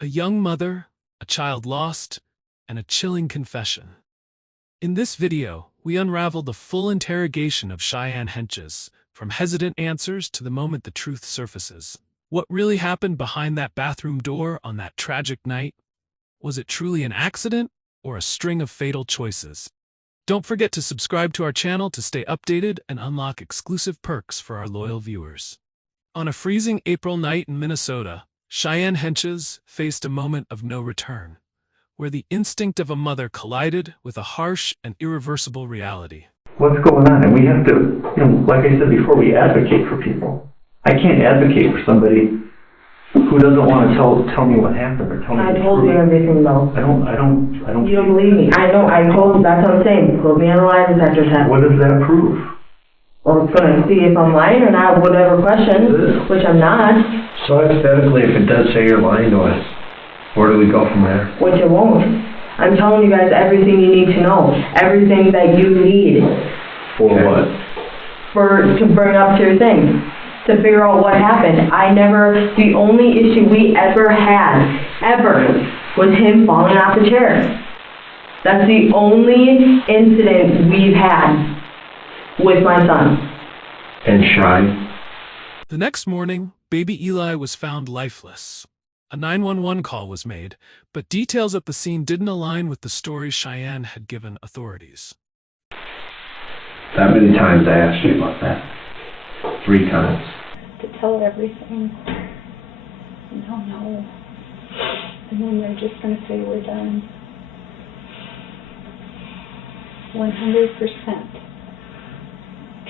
A young mother, a child lost, and a chilling confession. In this video, we unravel the full interrogation of Cheyenne Henches, from hesitant answers to the moment the truth surfaces. What really happened behind that bathroom door on that tragic night? Was it truly an accident or a string of fatal choices? Don't forget to subscribe to our channel to stay updated and unlock exclusive perks for our loyal viewers. On a freezing April night in Minnesota, Cheyenne Henches faced a moment of no return, where the instinct of a mother collided with a harsh and irreversible reality. What's going on? And we have to, like I said before, we advocate for people. I can't advocate for somebody who doesn't want to tell me what happened or tell me the truth. I told you everything though. I don't. You don't believe me. I know, I told you, that's what I'm saying. Put me on the lie detector test. What does that prove? Well, it's gonna see if I'm lying or not, whatever question, which I'm not. So hypothetically, if it does say you're lying to us, where do we go from there? Which it won't. I'm telling you guys everything you need to know. Everything that you need. For what? To bring up to your thing. To figure out what happened. The only issue we ever had, was him falling off the chair. That's the only incident we've had with my son. And Shy? The next morning, baby Eli was found lifeless. A 911 call was made, but details at the scene didn't align with the story Cheyenne had given authorities. That many times I asked you about that. 3 times. To tell everything. No. And then they're just going to say we're done. 100%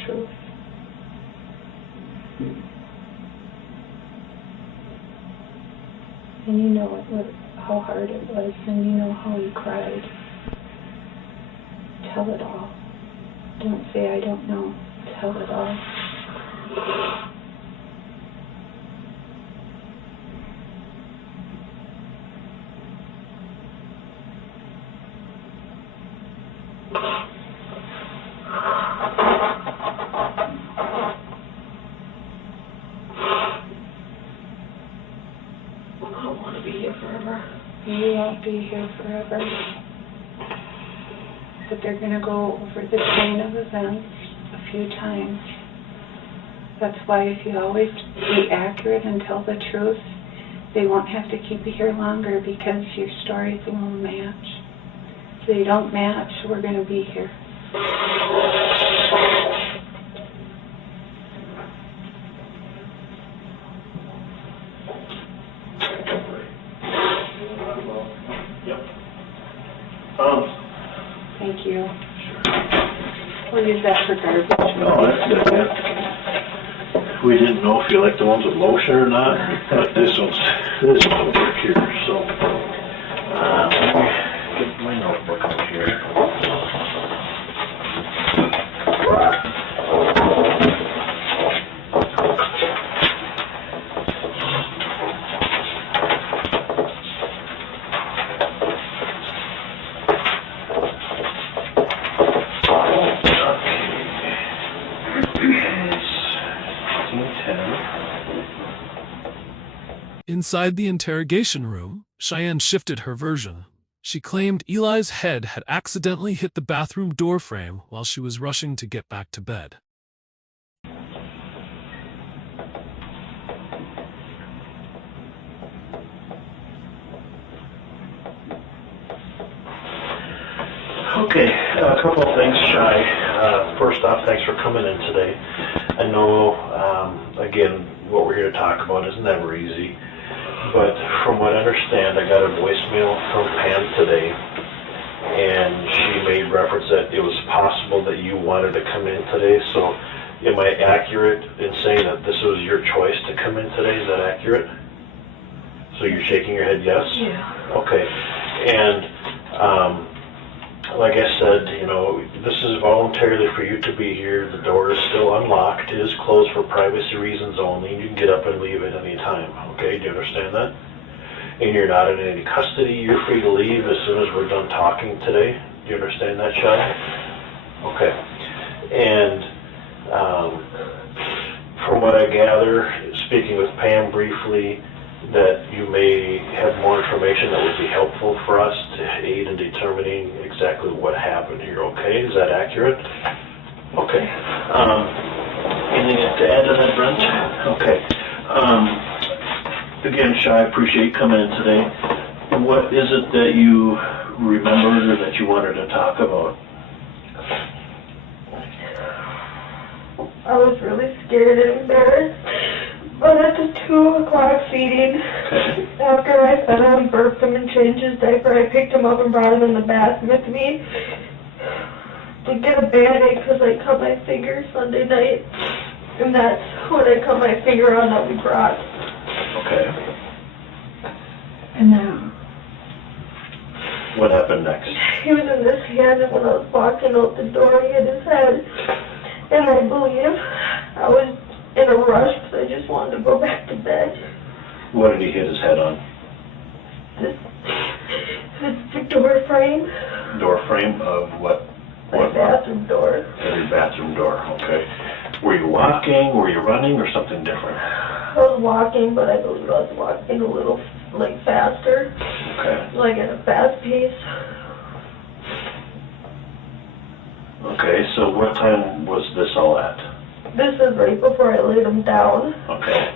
truth. And you know how hard it was, and you know how you cried. Tell it all. Don't say I don't know. Tell it all. I don't want to be here forever. We won't be here forever. But they're going to go over the chain of events a few times. That's why if you always be accurate and tell the truth, they won't have to keep you here longer because your stories won't match. If they don't match, we're going to be here. Thank you. We'll use that for garbage. No, that's good. We didn't know if you liked the ones with lotion or not, but this one's over here, so. Let me get my notebook out here. Inside the interrogation room, Cheyenne shifted her version. She claimed Eli's head had accidentally hit the bathroom door frame while she was rushing to get back to bed. Okay, a couple of things, Shy. First off, thanks for coming in today. I know, again, what we're here to talk about is never easy, but from what I understand, I got a voicemail from Pam today, and she made reference that it was possible that you wanted to come in today, so am I accurate in saying that this was your choice to come in today? Is that accurate? So you're shaking your head yes? Yeah. Okay, and like I said, this is voluntarily for you to be here. The door is still unlocked. It is closed for privacy reasons only. You can get up and leave at any time. Okay, do you understand that? And you're not in any custody. You're free to leave as soon as we're done talking today. Do you understand that, Shai? Okay. And from what I gather, speaking with Pam briefly, that you may have more information that would be helpful for us to aid in determining exactly what happened here, okay? Is that accurate? Okay. Anything to add to that, Brent? Okay. Again, Shai, I appreciate you coming in today. What is it that you remembered or that you wanted to talk about? I was really scared and embarrassed. But at the 2 o'clock feeding, after I fed him, burped him, and changed his diaper, I picked him up and brought him in the bath with me to get a Band-Aid because I cut my finger Sunday night. And that's when I cut my finger on that we brought. Okay. And now, what happened next? he was in this hand, and when I was walking out the door, he hit his head. And I believe I was in a rush because I just wanted to go back to bed. What did he hit his head on? The door frame. Door frame of what? My bathroom door. Your bathroom door, okay. Were you walking, were you running, or something different? I was walking, but I believe I was walking a little, faster. Okay. At a fast pace. Okay, so what time was this all at? This is right before I laid him down. Okay.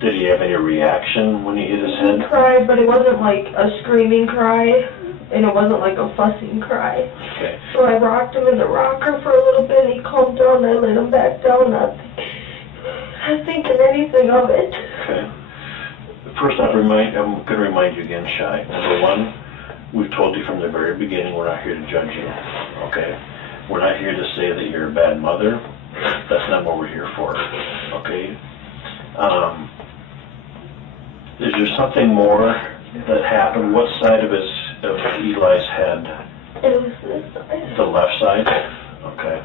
Did he have any reaction when he hit his head? He cried, but it wasn't like a screaming cry, and it wasn't like a fussing cry. Okay. So I rocked him in the rocker for a little bit, and he calmed down, and I laid him back down, not thinking anything of it. Okay. First off, I'm going to remind you again, Shai. Number one, we've told you from the very beginning we're not here to judge you, okay? We're not here to say that you're a bad mother. That's not what we're here for, okay? Is there something more that happened? What side of Eli's head? It was this side. The left side? Okay.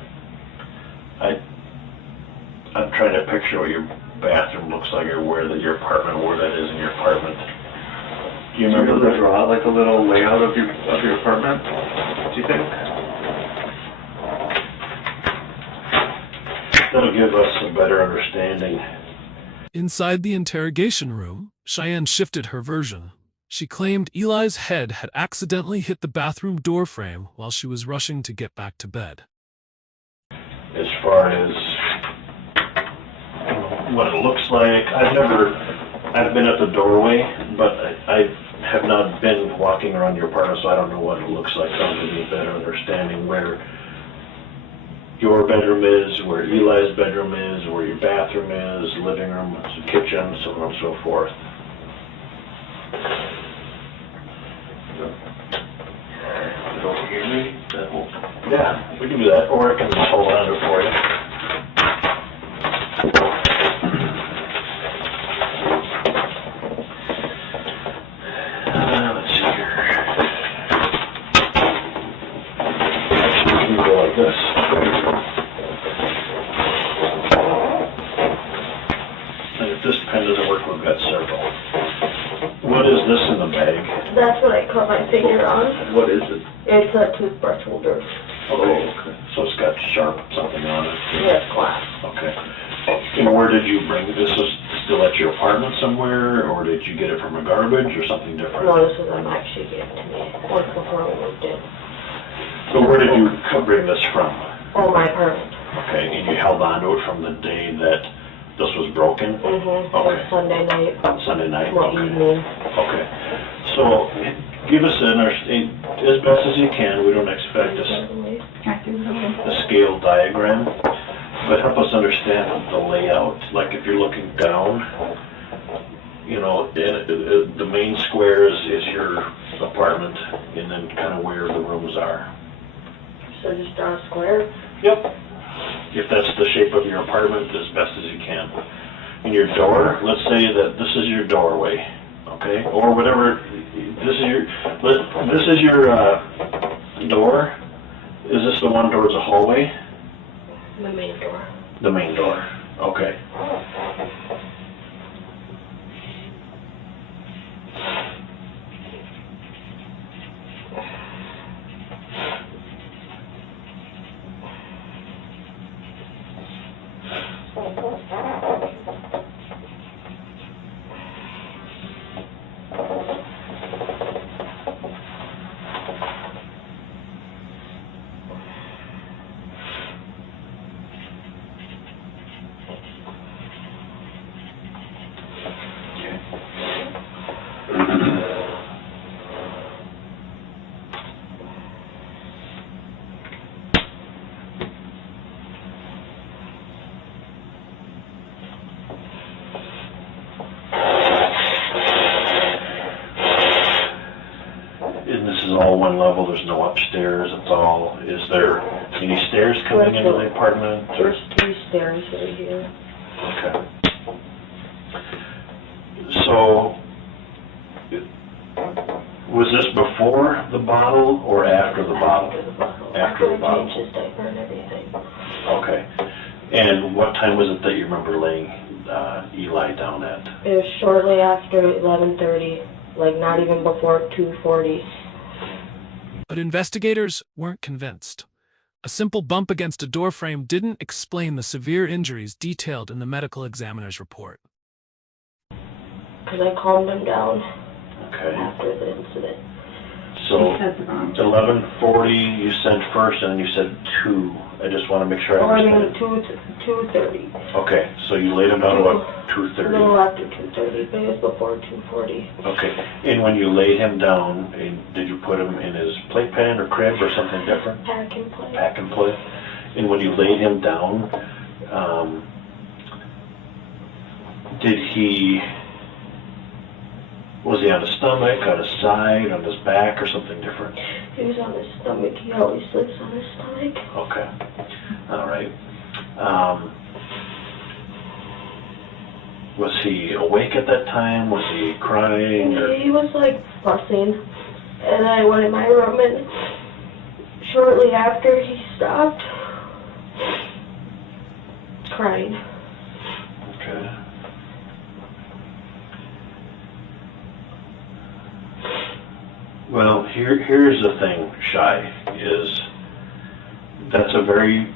I'm trying to picture what your bathroom looks like, or where your apartment, where that is in your apartment. Do you remember to draw like a little layout of your apartment? Do you think? That'll give us a better understanding. Inside the interrogation room, Cheyenne shifted her version. She claimed Eli's head had accidentally hit the bathroom door frame while she was rushing to get back to bed. As far as what it looks like, I've been at the doorway, but I have not been walking around your apartment, so I don't know what it looks like. That'll give me a better understanding where your bedroom is, where Eli's bedroom is, where your bathroom is, living room, kitchen, so on and so forth. Yeah, we can do that, or I can hold on to it for you. Let's see here. Actually, we can go like this. And if this pen doesn't work, we've got several. What is this in the bag? That's what I cut my finger on. What is it? It's a toothbrush holder. Oh, okay. So it's got sharp something on it. Yes, glass. Okay. And where did you bring this? Was still at your apartment somewhere, or did you get it from a garbage or something different? No, this was actually given to me once before we moved in. So where did you bring this from? Oh, my apartment. Okay, and you held on to it from the day that this was broken? Mm-hmm. Okay. Sunday night. Sunday night? Well, Okay. evening. Okay. So give us as best as you can. We don't expect a scale diagram, but help us understand the layout. Like if you're looking down, you know, the main square is your apartment, and then kind of where the rooms are. So just draw a square? Yep. If that's the shape of your apartment, as best as you can. And your door, let's say that this is your doorway, okay? Or whatever, this is your door. Is this the one towards the hallway? The main door. The main door, okay. one level, there's no upstairs, it's all, is there any stairs coming into the apartment? There's 2 stairs right here. Okay. So, was this before the bottle or after the bottle? After the bottle. After the bottle. I changed his diaper and everything. Okay. And what time was it that you remember laying Eli down at? It was shortly after 11:30, like not even before 2:40. But investigators weren't convinced. A simple bump against a door frame didn't explain the severe injuries detailed in the medical examiner's report. Because I calmed him down Okay. after the incident. So, He said the wrong. 11:40 you sent first, and then you said 2. I just want to make sure I Or I mean, understand. 2:30. Okay, so you laid him down about A 2:30. little after 2:30, but it was before 2:40. Okay, and when you laid him down, did you put him in his playpen or crib or something different? Pack and play. Pack and play? And when you laid him down, was he on his stomach, on his side, on his back, or something different? He was on his stomach. He always sleeps on his stomach. Okay, all right. Was he awake at that time? Was he crying? Or? He was like fussing, and I went in my room, and shortly after he stopped crying. Okay. Well, here's the thing, Shai, is that's a very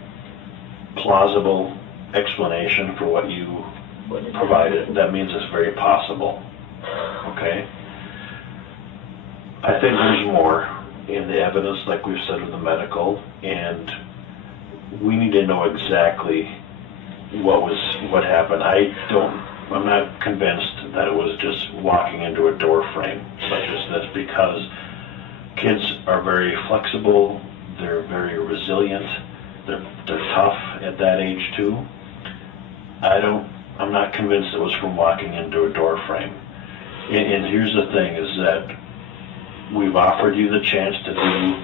plausible explanation for what you What does provided. That means it's very possible. Okay? I think there's more in the evidence, like we've said, with the medical, and we need to know exactly what happened. I'm not convinced that it was just walking into a door frame such as this, because kids are very flexible, they're very resilient, they're tough at that age too. I'm not convinced it was from walking into a door frame. And here's the thing, is that we've offered you the chance to do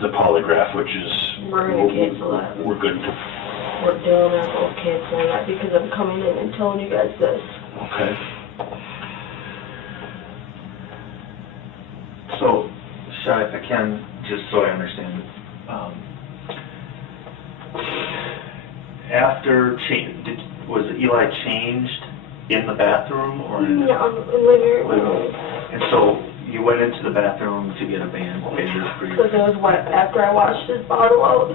the polygraph, which is We're gonna cancel that. we're good. We're doing that. We're canceling that because I'm coming in and telling you guys this. Okay. So, Shai, if I can, just so I understand, after was Eli changed in the bathroom or in Yeah, I'm in the living room. And so you went into the bathroom to get a bandage for your... Because it was wet after I washed his bottle out.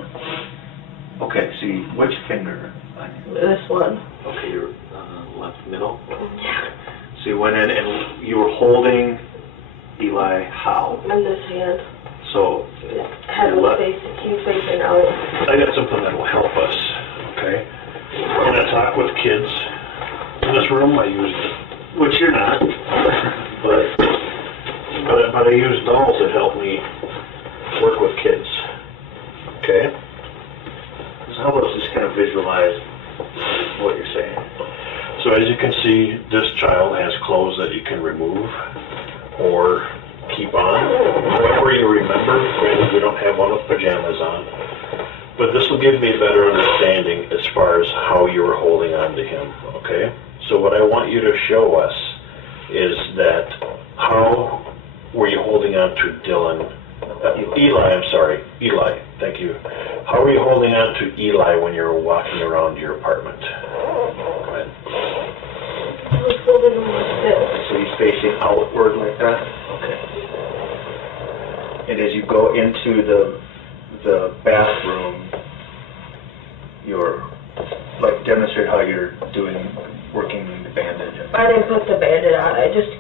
Okay, see, which finger? This one. Okay, your left middle. So you went in and you were holding Eli how? In this hand. So His head was facing out. I got something that will help us, okay? When I talk with kids in this room, I use, which you're not, but I use dolls that help me work with kids, okay? So help us just kind of visualize what you're saying. So as you can see, this child has clothes that you can remove or keep on. However you remember, granted we don't have one with pajamas on, but this will give me a better understanding as far as how you were holding on to him, okay? So what I want you to show us is that how were you holding on to Eli, thank you. How were you holding on to Eli when you were walking around your apartment? Go ahead. I was holding him like this. So he's facing outward like that? Okay. And as you go into the bathroom, you're, like, demonstrate how you're working the bandage. I didn't put the bandit on. I just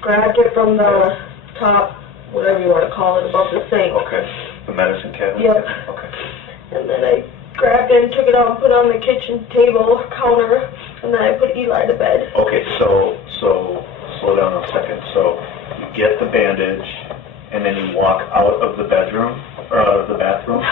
grabbed it from the top, whatever you want to call it, above the sink. Okay. The medicine cabinet? Yep. Okay. And then I grabbed it and took it out and put it on the kitchen table counter, and then I put Eli to bed. Okay, so slow down a second. So you get the bandage, and then you walk out of the bedroom, or out of the bathroom?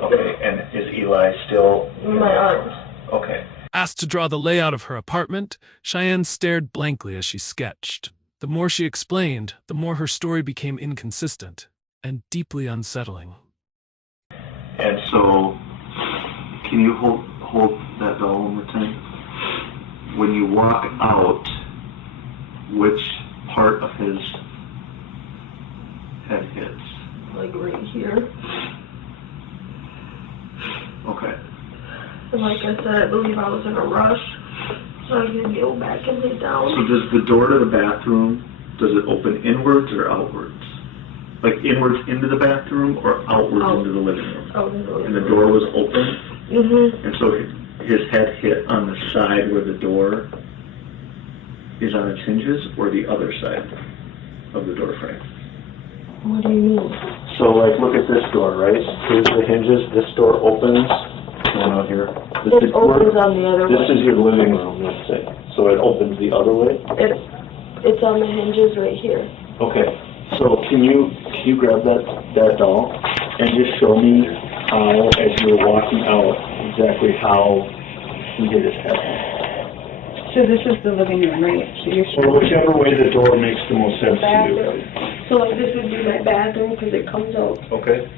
Okay, and is Eli still In my arms. Okay. Asked to draw the layout of her apartment, Cheyenne stared blankly as she sketched. The more she explained, the more her story became inconsistent and deeply unsettling. And so, can you hold that doll one more time? When you walk out, which part of his head hits? Like right here. Okay. And like I said, I believe I was in a rush, so I could go back and lay down. So does the door to the bathroom, does it open inwards or outwards? Like inwards into the bathroom or outwards into the living room? Out in the living And the room. door was open? Mm-hmm. And so his head hit on the side where the door is on its hinges, or the other side of the door frame? What do you mean? So like, look at this door, right? Here's the hinges, this door opens, going out here. It opens on the other This way. is your living room, let's say. So it opens the other way? It's on the hinges right here. Okay, so can you grab that doll and just show me how, as you're walking out, exactly how he hit his head? So this is the living room, right? So you're Or whichever way the door makes the most sense to you. Bathroom. So like this would be my bathroom because it comes out. Okay.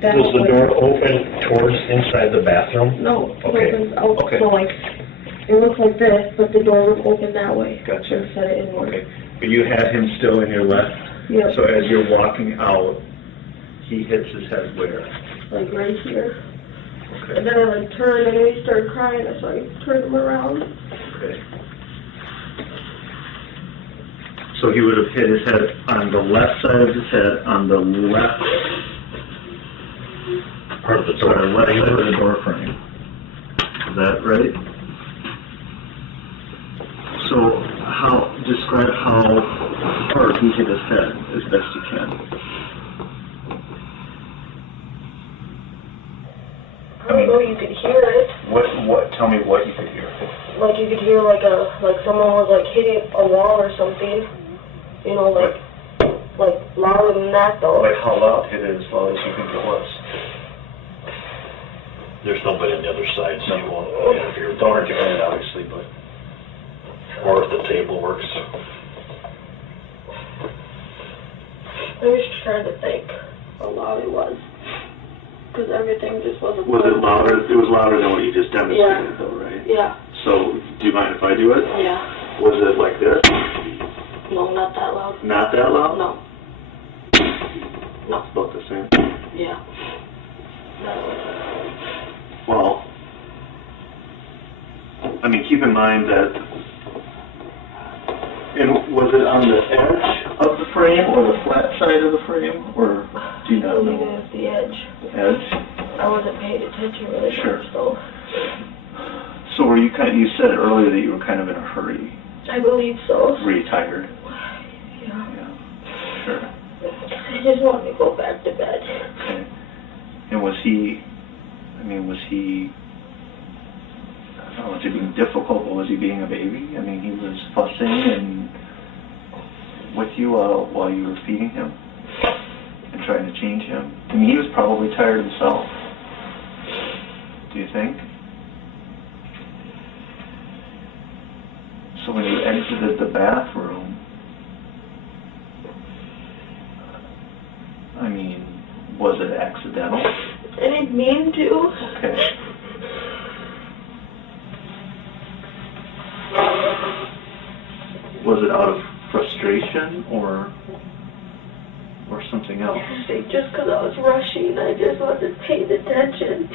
that Does the way. door open towards inside the bathroom? No, it Okay. opens out. Okay. So like, it looks like this, but the door would open that way. Gotcha. Instead of inward. Okay. But you had him still in your left? Yep. So as you're walking out, he hits his head where? Like right here. Okay. And then I like turned and then he started crying, so I turned him around. Okay. So he would have hit his head on the left side of his head, on the left Part of the side door. of the door frame. Is that right? So describe how hard he hit his head as best you can. I don't know, you could hear it. Tell me what you could hear. Like you could hear like someone was like hitting a wall or something. You know, like louder than that though. Like how loud? Hit it as loud as you think it was. There's nobody on the other side, so you won't hear. Don't hurt your head, obviously, but... Or if the table works. I was trying to think how loud it was. Because everything just wasn't... Was it louder? It was louder than what you just demonstrated, though, right? Yeah. So, do you mind if I do it? Yeah. Was it like this? No, not that loud. Not that loud? No. No. It's about the same. Yeah. Well, I mean, keep in mind that... And was it on the edge of the frame or the flat side of the frame? Or do you I not believe it know? was the edge. The edge? I wasn't paying attention really Sure. much, though. So were you you said earlier that you were kind of in a hurry. I believe so. Were you tired? Yeah. Yeah. Sure. I just wanted to go back to bed. Okay. And was he, I don't know, was he being difficult, or was he being a baby? I mean, he was fussing and with you while you were feeding him and trying to change him. I mean, he was probably tired himself. Do you think? So when you exited the bathroom, I mean, was it accidental? I didn't mean to. Okay. Was it out of frustration or something else? I think just because I was rushing, I just wasn't paying attention.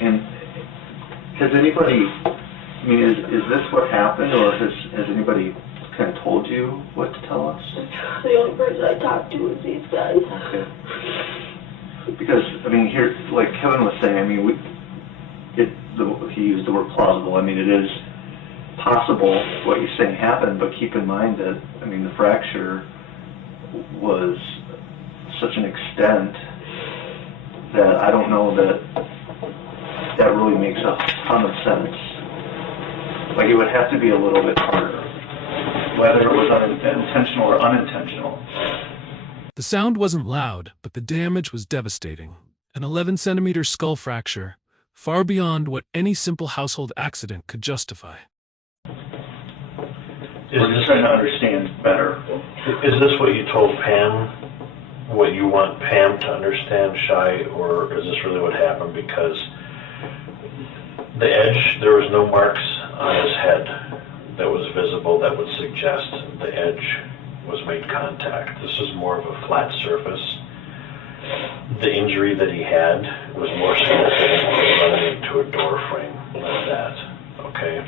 And has anybody, I mean, is this what happened, or has anybody kind of told you what to tell us? The only person I talked to was these guys. Okay. Because, I mean, here, like Kevin was saying, I mean, he used the word plausible. I mean, it is possible what you're saying happened, but keep in mind that, I mean, the fracture was such an extent that I don't know that really makes a ton of sense. Like, it would have to be a little bit harder, whether it was intentional or unintentional. The sound wasn't loud, but the damage was devastating. An 11-centimeter skull fracture, far beyond what any simple household accident could justify. We're just trying to understand better. Is this what you told Pam? What you want Pam to understand, Shai, or is this really what happened? Because the edge, there was no marks on his head that was visible that would suggest the edge was made contact. This is more of a flat surface. The injury that he had was more significant than running into a door frame like that, okay?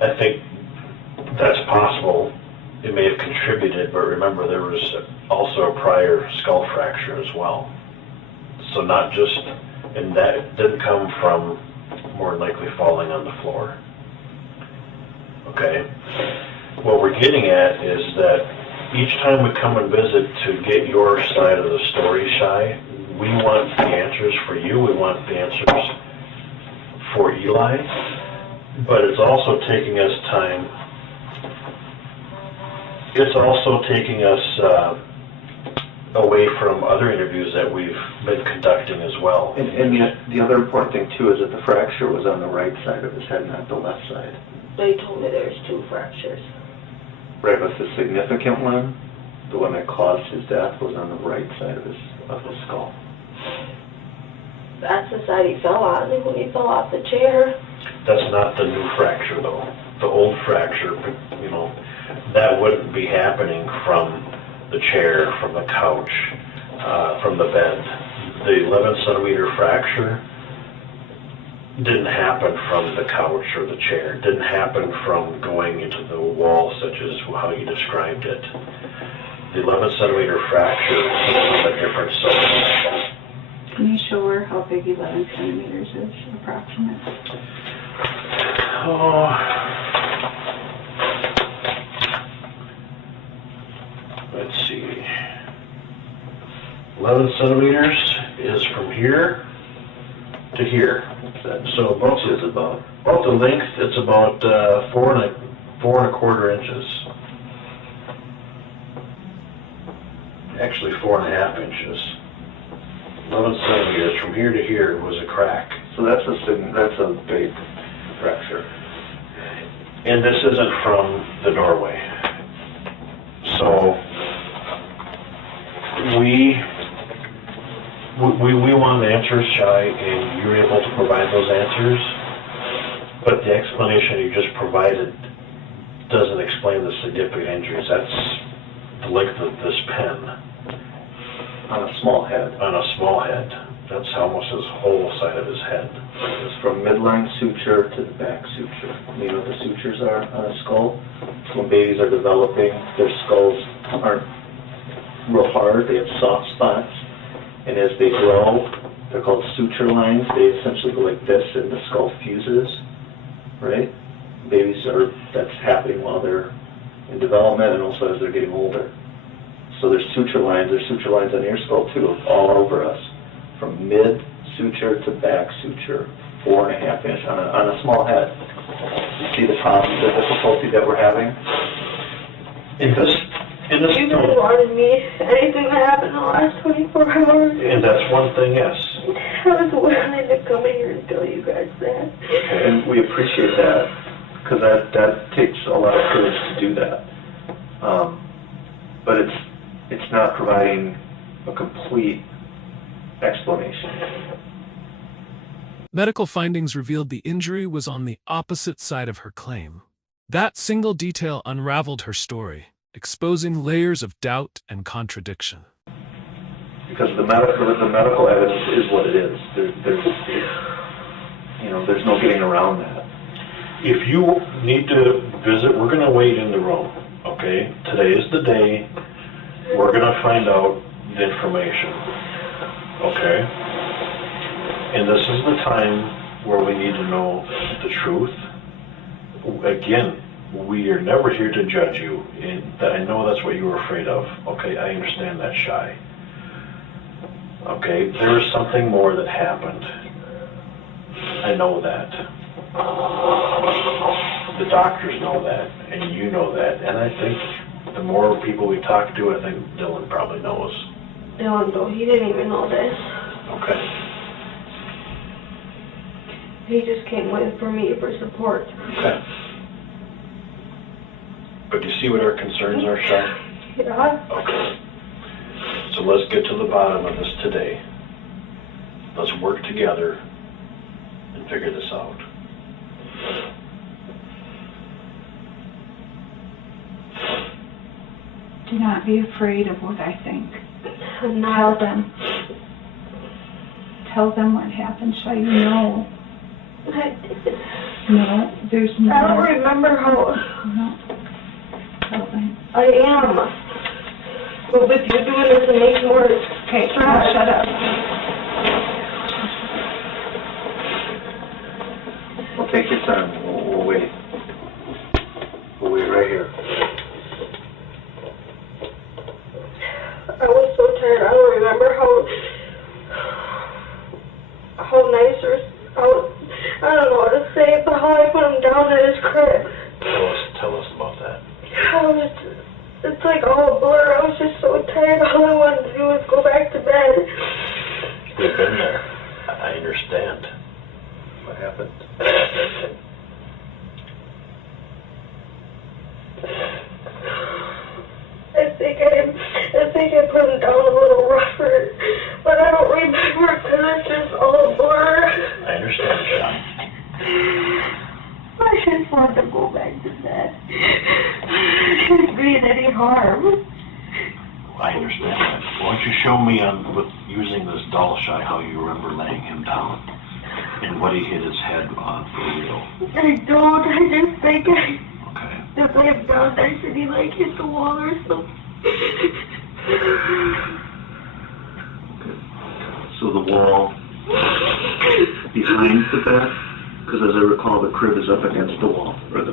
I think that's possible. It may have contributed, but remember there was also a prior skull fracture as well. So not just, and that didn't come from more than likely falling on the floor. Okay? What we're getting at is that each time we come and visit to get your side of the story, Shai, we want the answers for you, we want the answers for Eli, but it's also taking us time. It's also taking us away from other interviews that we've been conducting as well. And the other important thing too is that the fracture was on the right side of his head, not the left side. They told me there's 2 fractures. Right, but the significant one, the one that caused his death, was on the right side of his skull. That's the side he fell on when he fell off the chair. That's not the new fracture though. The old fracture, you know, that wouldn't be happening from the chair, from the couch, from the bed. The 11-centimeter fracture didn't happen from the couch or the chair. It didn't happen from going into the wall, such as how you described it. The 11-centimeter fracture came from a different source. Can you show her how big 11 centimeters is, approximate? Oh, let's see. 11 centimeters is from here to here. So about the length, it's about 4.25 inches. Actually 4.5 inches. 11 centimeters from here to here was a crack. So that's a big fracture. And this isn't from the doorway. So we want answers, Shai, and you're able to provide those answers, but the explanation you just provided doesn't explain the significant injuries. That's the length of this pen. On a small head. On a small head. That's almost his whole side of his head. It's from midline suture to the back suture. You know what the sutures are on a skull? So when babies are developing, their skulls aren't real hard. They have soft spots. And as they grow, they're called suture lines. They essentially go like this and the skull fuses, right? That's happening while they're in development and also as they're getting older. So there's suture lines. There's suture lines on your skull too, all over us. From mid suture to back suture, 4.5 inch on a small head. You see the problem, the difficulty that we're having? In this You just wanted me anything that happened in the last 24 hours. and that's one thing, yes. I was willing to come in here and tell you guys that. And we appreciate that, because that takes a lot of courage to do that. But it's not providing a complete explanation. Medical findings revealed the injury was on the opposite side of her claim. That single detail unraveled her story, exposing layers of doubt and contradiction. Because the medical evidence is what it is. There's no getting around that. If you need to visit, we're going to wait in the room, okay? Today is the day. We're going to find out the information, okay? And this is the time where we need to know the truth. Again, we are never here to judge you. And I know that's what you were afraid of. Okay, I understand that, Shai. Okay, there is something more that happened. I know that. The doctors know that, and you know that. And I think the more people we talk to, I think Dylan probably knows. No, he didn't even know this. Okay. He just came with for me for support. Okay. But do you see what our concerns are, Sean? Yeah. Okay. So let's get to the bottom of this today. Let's work together and figure this out. Do not be afraid of what I think. I'm Tell not. them. Tell them what happened, so you know. No, there's no. I don't remember how. No. Tell them. I am. But with you doing this, it makes more. Okay, now shut up. Well, take your time. We'll wait. We'll wait right here. I was so tired. I don't remember how nice or I don't know how to say it, but how I put him down in his crib. Tell us about that. It's like all a blur. I was just so tired. All I wanted to do was go back to bed. We've been there. I understand. What happened? I think I put him down a little rougher, but I don't remember because it's just all a blur. I understand, Sean. I just want to go back to bed. It shouldn't be in any harm. I understand that. Why don't you show me with using this doll shy how you remember laying him down and what he hit his head on for real? I don't. I just think Okay. just lay him down nice and he like hit the wall or something. So the wall behind the bed, because as I recall, the crib is up against the wall, or the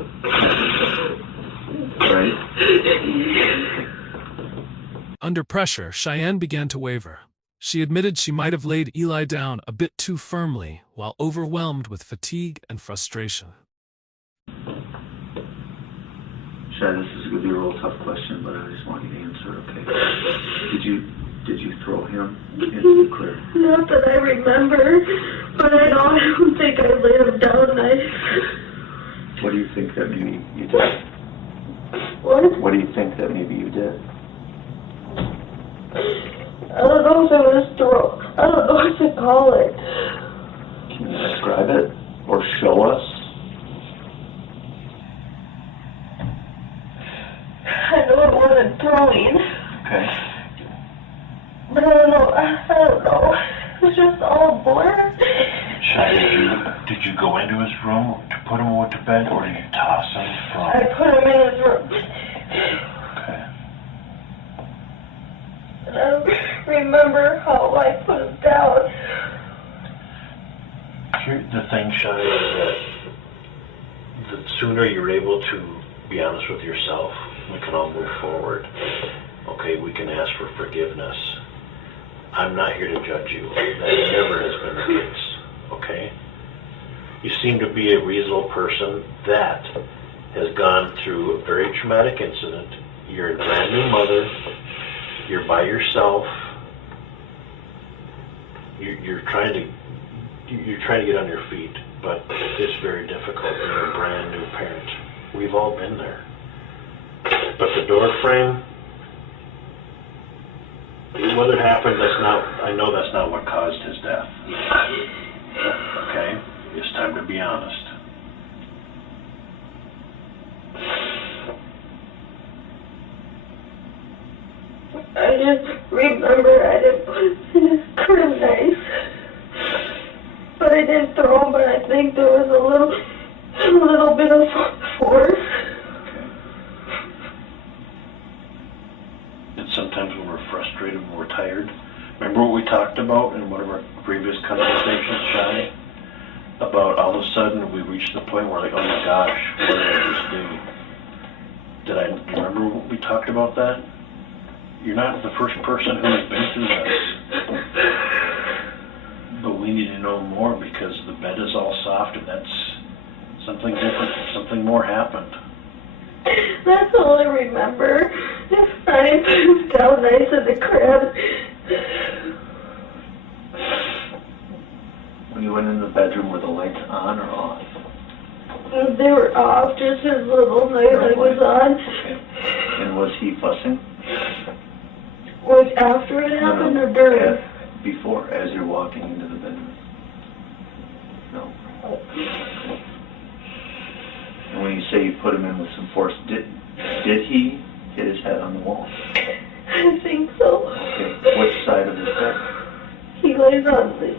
right? Under pressure, Cheyenne began to waver. She admitted she might have laid Eli down a bit too firmly while overwhelmed with fatigue and frustration. Shad, this is going to be a real tough question, but I just want you to answer, okay? Did you throw him into the crib? Not that I remember, but I don't think I laid him down nice. What do you think that maybe you did? What? What do you think that maybe you did? I don't know if it was throw. I don't know what to call it. Can you describe it or show us? I know it wasn't throwing. Okay. But I don't know. It was just all blur. Shy, did you go into his room to put him to bed, or did you toss him from? I put him in his room. Okay. And I don't remember how I put him down. The thing, Shy, is that the sooner you're able to be honest with yourself, we can all move forward. Okay, we can ask for forgiveness. I'm not here to judge you. That never has been the case. Okay? You seem to be a reasonable person that has gone through a very traumatic incident. You're a brand new mother. You're by yourself. You're trying to get on your feet, but it's very difficult being a brand new parent. We've all been there. But the door frame, whether it happened, I know that's not what caused his death. Okay? It's time to be honest. I just remember I didn't put him in his crib nice. But I didn't throw him, but I think there was a little bit of force. And sometimes when we're frustrated, when we're tired, remember what we talked about in one of our previous conversations, Shy? About all of a sudden we reach the point where we're like, oh my gosh, what did I just do? Do you remember what we talked about that? You're not the first person who has been through this. But we need to know more because the bed is all soft and that's something different, something more happened. That's all I remember. I put him down nice in the crib. When you went in the bedroom, were the lights on or off? They were off, just his little nightlight was on. Okay. And was he fussing? Was after it happened or during? Before, as you're walking into the bedroom? No. And when you say you put him in with some force, did he hit his head on the wall? I think so. Okay. Which side of his head? He lays on the,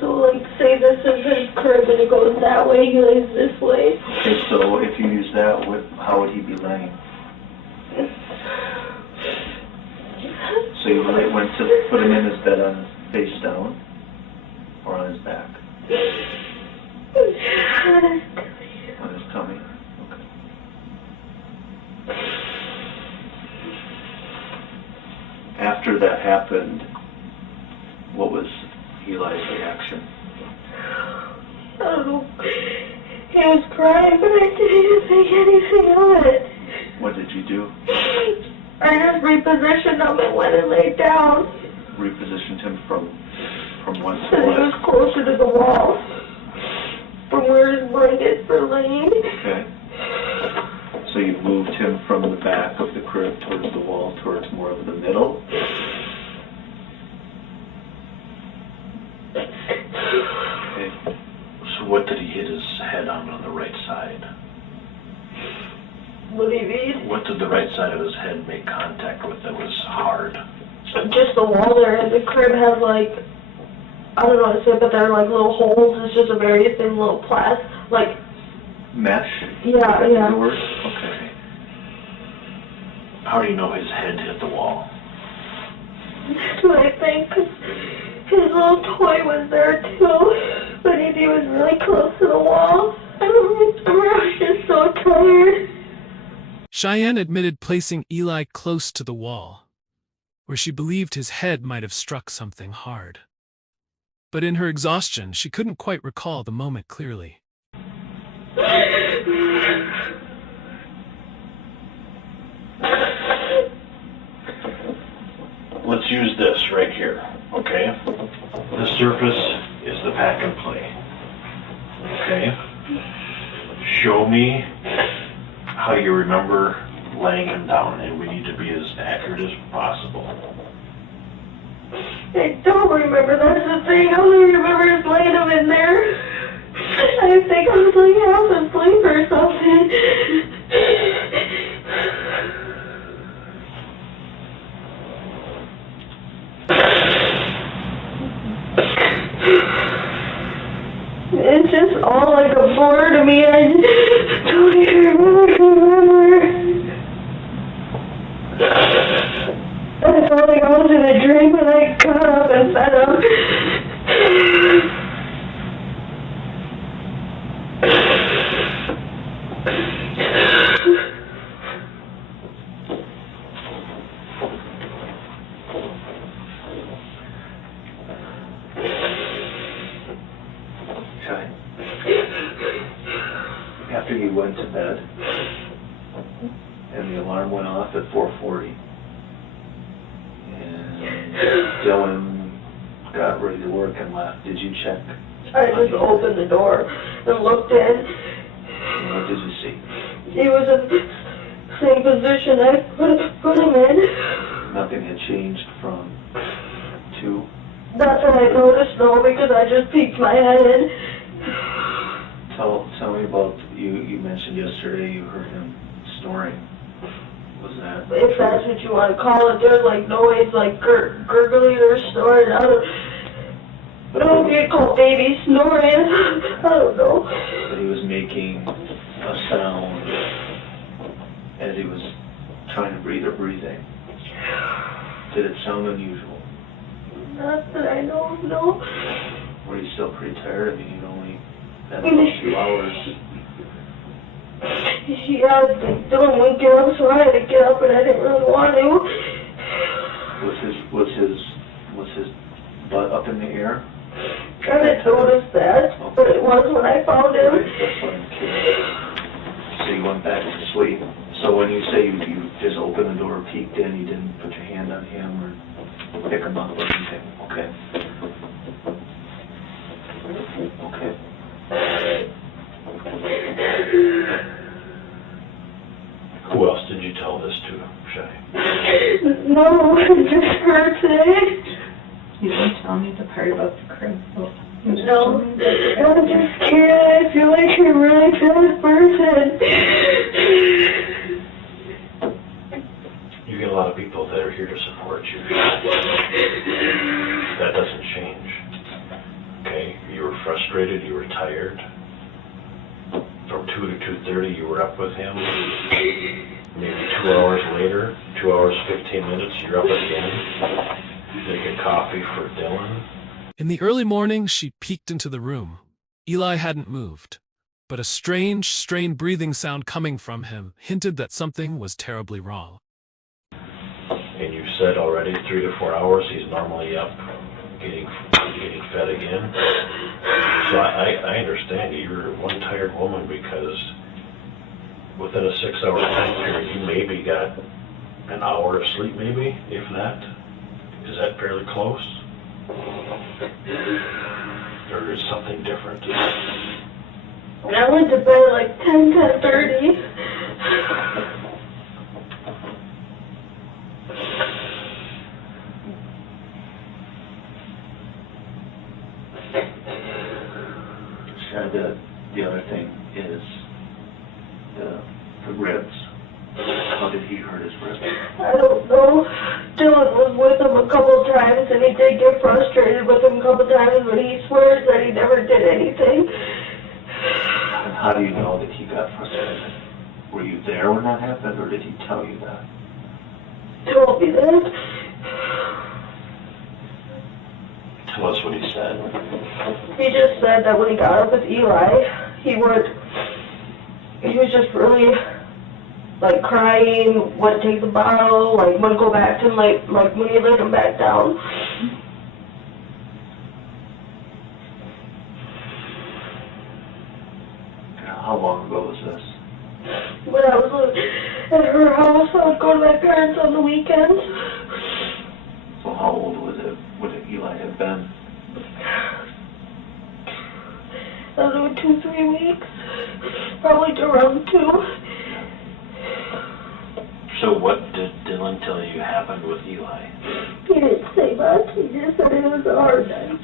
so like say this is his crib and it goes that way, he lays this way. Okay, so if you use that, how would he be laying? So you went to put him in his bed on his face down or on his back? On his tummy? Okay. After that happened, what was Eli's reaction? I don't know. He was crying, but I didn't think anything of it. What did you do? I just repositioned him and went and laid down. Repositioned him from one So he was closer to the wall. From where his blankets were laying. Okay. So you moved him from the back of the crib towards the wall, towards more of the middle. Okay. So what did he hit his head on the right side? What do you mean? What did the right side of his head make contact with that was hard? Just the wall there, and the crib has like, I don't know how to say it, but they're like little holes. It's just a very thin little like. Mesh? Yeah. Okay. How do you know his head hit the wall? That's what I think, 'cause his little toy was there too, but he was really close to the wall. I was just so tired. Cheyenne admitted placing Eli close to the wall, where she believed his head might have struck something hard. But in her exhaustion, she couldn't quite recall the moment clearly. Let's use this right here, okay? The surface is the pack and play. Okay? Show me how you remember laying him down, and we need to be as accurate as possible. I don't remember, that's the thing. I only remember just laying him in there. I think I was like half asleep or something. It's just all like a blur to me. I don't even remember. I felt like I was in a dream when I got up and fed him. Okay. After you went to bed, and the alarm went off at 4:40, and Dylan got ready to work and left, did you check? I just opened the door and looked in. And what did you see? He was in the same position I put him in. Nothing had changed from 2? That's what I noticed, no, because I just peeked my head in. Tell me about, you mentioned yesterday you heard him snoring. Was that? If that's what you want to call it, there's like noise, like gurgling or snoring. I don't know if you'd call baby snoring. I don't know. But he was making a sound as he was trying to breathe or breathing. Did it sound unusual? Not that I know of, no. Were you still pretty tired? I mean, you'd only had about 2 hours. Yeah, Dylan wouldn't get up, so I had to get up, and I didn't really want to. Was his butt up in the air? I didn't notice that, but it was when I found him. Right, that's what I'm curious. So you went back to sleep. So when you say you just opened the door, peeked in, you didn't put your hand on him or pick him up or anything. Okay. Okay. Who else did you tell this to, Shay? No, just her today. You didn't tell me the part about the crib. No, I'm just scared. I feel like a really bad person. You get a lot of people that are here to support you. That doesn't change. Okay? You were frustrated, you were tired. From 2 to 2:30, you were up with him. Maybe 2 hours later, 2 hours, 15 minutes, you're up again. Making coffee for Dylan. In the early morning, she peeked into the room. Eli hadn't moved, but a strange, strained breathing sound coming from him hinted that something was terribly wrong. And you said already 3 to 4 hours, he's normally up getting fed again. So I understand you're one tired woman because within a 6-hour time period, you maybe got an hour of sleep, maybe, if that. Is that fairly close? Or is something different? I went to bed at like 10:30. The other thing is the ribs. How did he hurt his ribs? I don't know. Dylan was with him a couple times, and he did get frustrated with him a couple times, but he swears that he never did anything. And how do you know that he got frustrated? Were you there when that happened, or did he tell you that? Told me that. Tell us what he said. He just said that when he got up with Eli, he was just really, like, crying, wouldn't take the bottle, like, wouldn't go back to him, like when he laid him back down. How long ago was this? When I was at her house, I would go to my parents on the weekends. So how old would Eli have been? I don't know, 2-3 weeks. Probably around 2. So what did Dylan tell you happened with Eli? He didn't say much. He just said it was a hard night.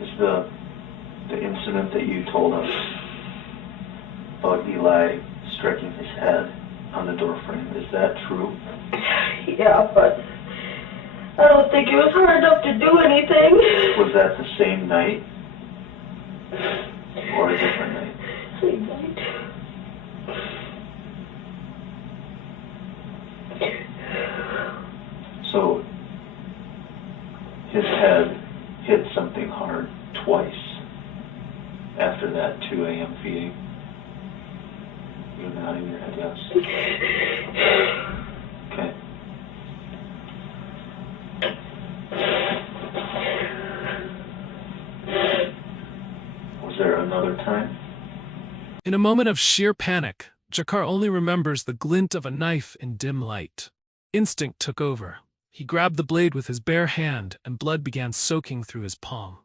Is the incident that you told us about Eli striking his head on the door frame, is that true? Yeah, but I don't think it was hard enough to do anything. Was that the same night? Or a different night? Same night. So, his head hit something hard twice after that 2 a.m. feeding. You're nodding your head yes. Okay. Was there another time? In a moment of sheer panic, Jakar only remembers the glint of a knife in dim light. Instinct took over. He grabbed the blade with his bare hand, and blood began soaking through his palm.